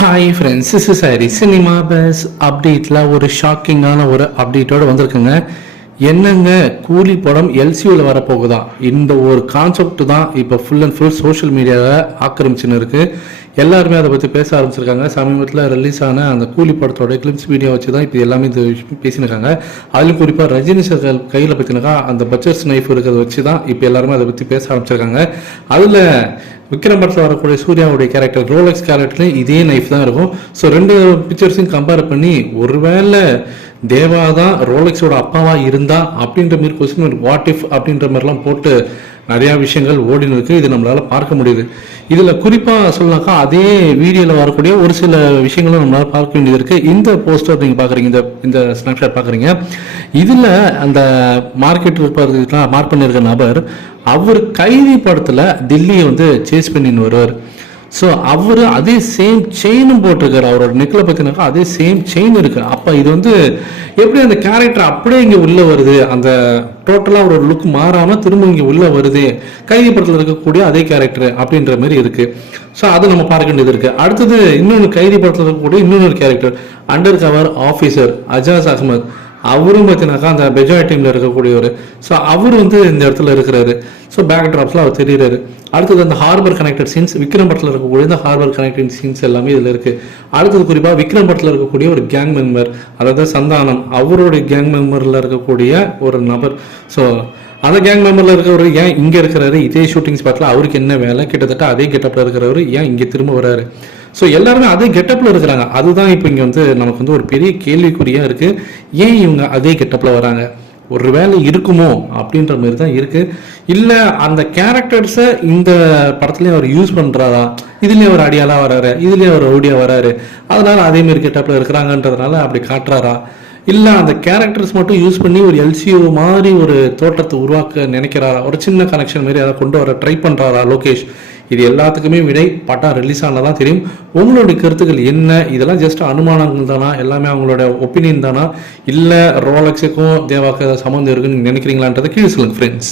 Hi friends is sorry cinema buzz அப்டேட்டில் ஒரு ஷாக்கிங்கான ஒரு அப்டேட்டோட வந்திருக்குங்க. என்னங்க கூலி படம் எல்சியூவில் வரப்போகுதா? இந்த ஒரு கான்செப்ட் தான் இப்போ ஃபுல் அண்ட் ஃபுல் சோஷியல் மீடியாவை ஆக்கிரமிச்சுன்னு இருக்குது எல்லாருமே அதை பற்றி பேச ஆரம்பிச்சிருக்காங்க. சமீபத்தில் ரிலீஸ் ஆன அந்த கூலி படத்தோட கிளிப்ஸ் வீடியோ வச்சு தான் இப்போ எல்லாமே இது பேசினிருக்காங்க அதிலும் குறிப்பாக ரஜினி சார் கையில் பார்த்தீங்கன்னா அந்த பச்சர்ஸ் நைஃப் இருக்கிறத வச்சு தான் இப்போ எல்லாருமே அதை பற்றி பேச ஆரம்பிச்சிருக்காங்க. அதில் விக்ரம் படத்தில் வரக்கூடிய சூர்யாவுடைய கேரக்டர் ரோலெக்ஸ் கேரக்டர்லேயும் இதே நைஃப் தான் இருக்கும். ஸோ ரெண்டு பிக்சர்ஸையும் கம்பேர் பண்ணி ஒருவேளை தேவா தான் ரோலெக்ஸோட அப்பாவாக இருந்தா அப்படின்ற மாதிரி கொஸ்டின் வாட் இஃப் அப்படின்ற மாதிரிலாம் போட்டு நிறையா விஷயங்கள் ஓடினு இருக்கு இது நம்மளால் பார்க்க முடியுது. இதில் குறிப்பாக சொல்லனாக்கா அதே வீடியோவில் வரக்கூடிய ஒரு சில விஷயங்களும் நம்மளால் பார்க்க வேண்டியது இருக்குது இந்த போஸ்டர் நீங்கள் பார்க்குறீங்க இந்த இந்த ஸ்னாப்ஷாட் பார்க்குறீங்க இதில் அந்த மார்க்கெட் இருப்பதுக்கு மார்க் பண்ணியிருக்க நபர் அவர் கைதி படத்தில் தில்லியை வந்து சேஸ் பண்ணின்னு வருவார். ஸோ அவர் அதே சேம் செயினும் போட்டிருக்காரு. அவரோட நெக்கில் பார்த்தீங்கன்னாக்கா அதே சேம் செயின் இருக்கு. அப்போ இது வந்து எப்படி அந்த கேரக்டர் அப்படியே இங்கே உள்ளே வருது? அந்த டோட்டலாக அவரோட லுக் மாறாமல் திரும்ப இங்கே உள்ளே வருது? கைதி படத்தில் இருக்கக்கூடிய அதே கேரக்டர் அப்படின்ற மாதிரி இருக்குது ஸோ அதை நம்ம பார்க்க வேண்டியது இருக்குது அடுத்தது இன்னொன்று கைதி படத்தில் இருக்கக்கூடிய இன்னொரு character undercover officer Ajaz Ahmed. அவரும் பார்த்தீங்கன்னாக்கா அந்த பெஜாய் டீமில் இருக்கக்கூடியவர். ஸோ அவர் வந்து இந்த இடத்துல இருக்கிறாரு. ஸோ பேக் ட்ராப்ஸில் அவர் தெரியுறாரு. அடுத்தது அந்த ஹார்பர் கனெக்டட் சீன்ஸ் விக்ரம் படத்தில் இருக்கக்கூடிய இந்த ஹார்பர் கனெக்டட் சீன்ஸ் எல்லாமே இதில் இருக்குது அடுத்தது குறிப்பாக விக்ரம் படத்தில் இருக்கக்கூடிய ஒரு கேங் மெம்பர் அதாவது சந்தானம் அவருடைய கேங் மெம்பரில் இருக்கக்கூடிய ஒரு நபர். ஸோ அந்த கேங் மெம்பரில் இருக்கிறவர் ஏன் இங்கே இருக்கிறாரு? இதே ஷூட்டிங் ஸ்பாட்டில் அவருக்கு என்ன வேலை? கிட்டத்தட்ட அதே கெட்டப்பில் இருக்கிறவர் ஏன் இங்கே திரும்ப வராரு? ஸோ எல்லாருமே அதே கெட்டப்பில் இருக்கிறாங்க. அதுதான் இப்போ இங்கே வந்து நமக்கு வந்து ஒரு பெரிய கேள்விக்குறியாக இருக்குது ஏன் இவங்க அதே கெட்டப்பில் வராங்க? ஒரு வேலை இருக்குமோ அப்படின்ற மாதிரி தான் இருக்கு. இல்லை அந்த கேரக்டர்ஸை இந்த படத்துலேயும் அவர் யூஸ் பண்ணுறாரா இதுலேயும் அவர் அடியாளாக வராரு இதுலேயும் அவர் ரவுடியாக வராரு. அதனால அதே மாதிரி கெட்டப்பில் இருக்கிறாங்கன்றதுனால அப்படி காட்டுறாரா? இல்லை அந்த கேரக்டர்ஸ் மட்டும் யூஸ் பண்ணி ஒரு எல்சிஓ மாதிரி ஒரு தோட்டத்தை உருவாக்க நினைக்கிறாரா? ஒரு சின்ன கனெக்ஷன் மாதிரி அதை கொண்டு வர ட்ரை பண்ணுறாரா லோகேஷ்? இது எல்லாத்துக்குமே விடை. படம் ரிலீஸ் தான் தெரியும். உங்களுடைய கருத்துக்கள் என்ன? இதெல்லாம் ஜஸ்ட் அனுமானங்கள் தானா? எல்லாமே அவங்களோட ஒப்பீனியன் தானா? இல்லை ரோலக்ஸுக்கும் தேவாக்கு சம்மந்தம் இருக்குன்னு நினைக்கிறீங்களான்றதை கீழே சொல்லுங்க ஃப்ரெண்ட்ஸ்